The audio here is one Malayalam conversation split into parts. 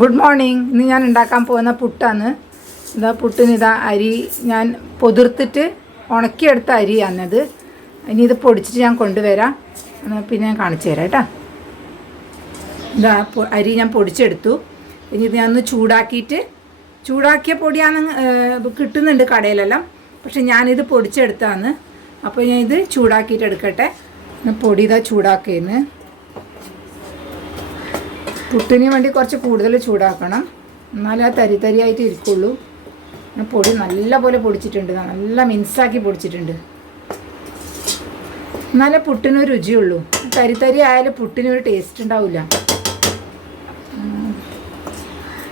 Good morning. ഇന്ന് ഞാൻ ഉണ്ടാക്കാൻ പോകുന്ന പുട്ടാണ്. ഇതാ പുട്ടിന് ഇതാ അരി ഞാൻ പൊതിർത്തിട്ട് ഉണക്കിയെടുത്ത അരിയാണത്. ഇനി ഇത് പൊടിച്ചിട്ട് ഞാൻ കൊണ്ടുവരാം, പിന്നെ ഞാൻ കാണിച്ചു തരാം കേട്ടോ. ഇതാ അരി ഞാൻ പൊടിച്ചെടുത്തു. ഇനി ഇത് ഞാൻ ഒന്ന് ചൂടാക്കിയ പൊടിയാണ് കിട്ടുന്നുണ്ട് കടയിലെല്ലാം, പക്ഷെ ഞാനിത് പൊടിച്ചെടുത്താണ്. അപ്പോൾ ഞാൻ ഇത് ചൂടാക്കിയിട്ട് എടുക്കട്ടെ. പൊടി ഇതാ ചൂടാക്കിയെന്ന്. പുട്ടിന് വേണ്ടി കുറച്ച് കൂടുതൽ ചൂടാക്കണം, എന്നാലേ ആ തരിയായിട്ട് ഇരിക്കുള്ളൂ. പൊടി നല്ല പോലെ പൊടിച്ചിട്ടുണ്ട്, നല്ല മിൻസാക്കി പൊടിച്ചിട്ടുണ്ട്, എന്നാലേ പുട്ടിനൊരു രുചിയുള്ളൂ. തരി ആയാലും പുട്ടിനൊരു ടേസ്റ്റ് ഉണ്ടാവില്ല.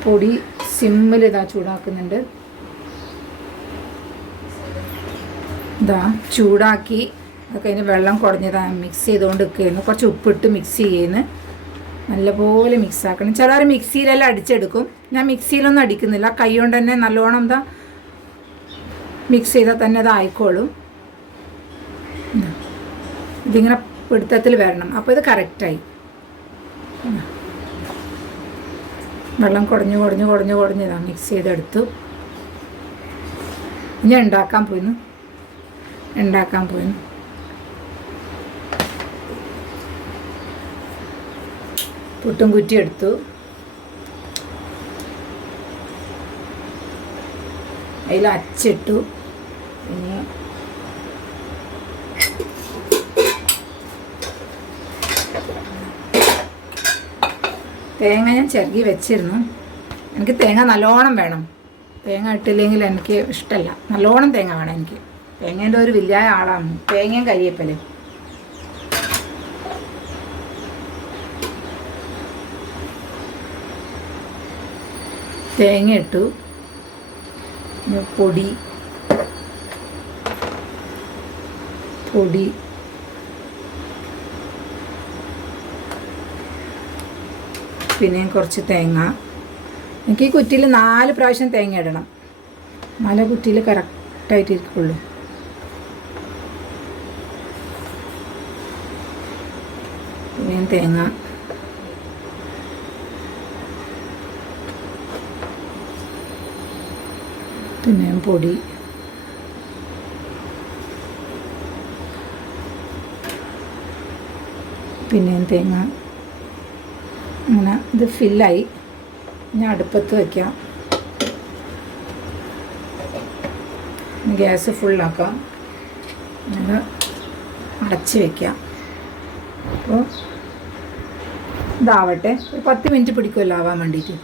പൊടി സിമ്മിൽ ഇതാ ചൂടാക്കുന്നുണ്ട്. ഇതാ ചൂടാക്കി അതൊക്കെ അതിന് വെള്ളം കുടഞ്ഞതാണ് മിക്സ് ചെയ്തുകൊണ്ട് നിൽക്കുകയായിരുന്നു. കുറച്ച് ഉപ്പിട്ട് മിക്സ് ചെയ്യുന്നു, നല്ലപോലെ മിക്സാക്കണം. ചിലർ മിക്സിയിലെല്ലാം അടിച്ചെടുക്കും, ഞാൻ മിക്സിയിലൊന്നും അടിക്കുന്നില്ല, കൈ കൊണ്ട് തന്നെ നല്ലോണം എന്താ മിക്സ് ചെയ്താൽ തന്നെ അത് ആയിക്കോളും. ഇതിങ്ങനെ പിടുത്തത്തിൽ വരണം, അപ്പോൾ ഇത് കറക്റ്റായി. വെള്ളം കുടഞ്ഞതാണ് മിക്സ് ചെയ്തെടുത്തു. ഞാൻ ഉണ്ടാക്കാൻ പോയിന്ന് പുട്ടും കുറ്റി എടുത്തു. അതിൽ അച്ചിട്ടു. പിന്നെ തേങ്ങ ഞാൻ ചിരകി വെച്ചിരുന്നു. എനിക്ക് തേങ്ങ നല്ലോണം വേണം, തേങ്ങ ഇട്ടില്ലെങ്കിൽ എനിക്ക് ഇഷ്ടമല്ല. നല്ലോണം തേങ്ങ വേണം എനിക്ക്. തേങ്ങേൻ്റെ ഒരു വലിയ ആളാണ്. തേങ്ങയും കരിയേപ്പലും തേങ്ങ ഇട്ടു. പൊടി പിന്നെയും കുറച്ച് തേങ്ങ. എനിക്ക് ഈ കുറ്റിയിൽ 4 പ്രാവശ്യം തേങ്ങ ഇടണം, നല്ല കുറ്റിയിൽ കറക്റ്റായിട്ടിരിക്കുള്ളൂ. പിന്നെയും തേങ്ങ, പിന്നെയും പൊടി, പിന്നെയും തേങ്ങ. അങ്ങനെ ഇത് ഫില്ലായി. ഞാൻ അടുപ്പത്ത് വയ്ക്കാം, ഗ്യാസ് ഫുള്ളാക്കാം, അങ്ങനെ അടച്ച് വയ്ക്കാം. അപ്പോൾ ഇതാവട്ടെ, ഒരു 10 മിനിറ്റ് പിടിക്കുമല്ലോ ആവാൻ വേണ്ടിയിട്ട്.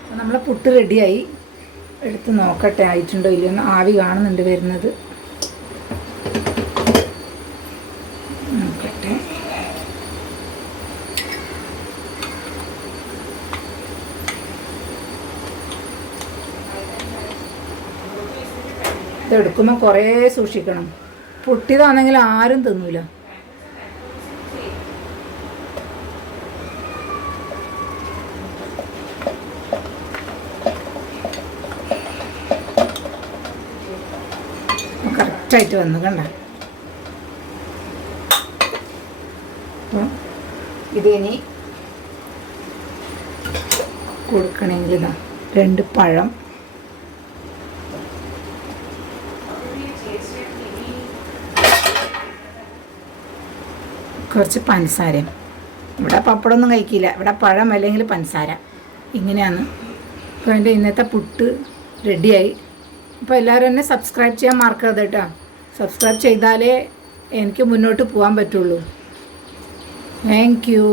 അപ്പോൾ നമ്മളെ പുട്ട് റെഡിയായി. എടുത്ത് നോക്കട്ടെ ആയിട്ടുണ്ടോ ഇല്ലയെന്ന്. ആവി കാണുന്നുണ്ട് വരുന്നത്, നോക്കട്ടെ. ഇതെടുക്കുമ്പോൾ കുറേ സൂക്ഷിക്കണം, പൊട്ടിയതാണെങ്കിൽ ആരും തിന്നൂല. കറക്റ്റായിട്ട് വന്നു കണ്ട. അപ്പോൾ ഇതിനി കൊടുക്കണമെങ്കിൽ ഇതാ 2 പഴം, കുറച്ച് പഞ്ചസാരയും. ഇവിടെ പപ്പടമൊന്നും കഴിക്കില്ല, ഇവിടെ പഴം അല്ലെങ്കിൽ പഞ്ചസാര, ഇങ്ങനെയാണ്. അപ്പോൾ എൻ്റെ ഇന്നത്തെ പുട്ട് റെഡിയായി. അപ്പോൾ എല്ലാവരും എന്നെ സബ്സ്ക്രൈബ് ചെയ്യാൻ മറക്കരുത് കേട്ടോ. സബ്സ്ക്രൈബ് ചെയ്താലേ എനിക്ക് മുന്നോട്ട് പോകാൻ പറ്റുള്ളൂ. Thank you.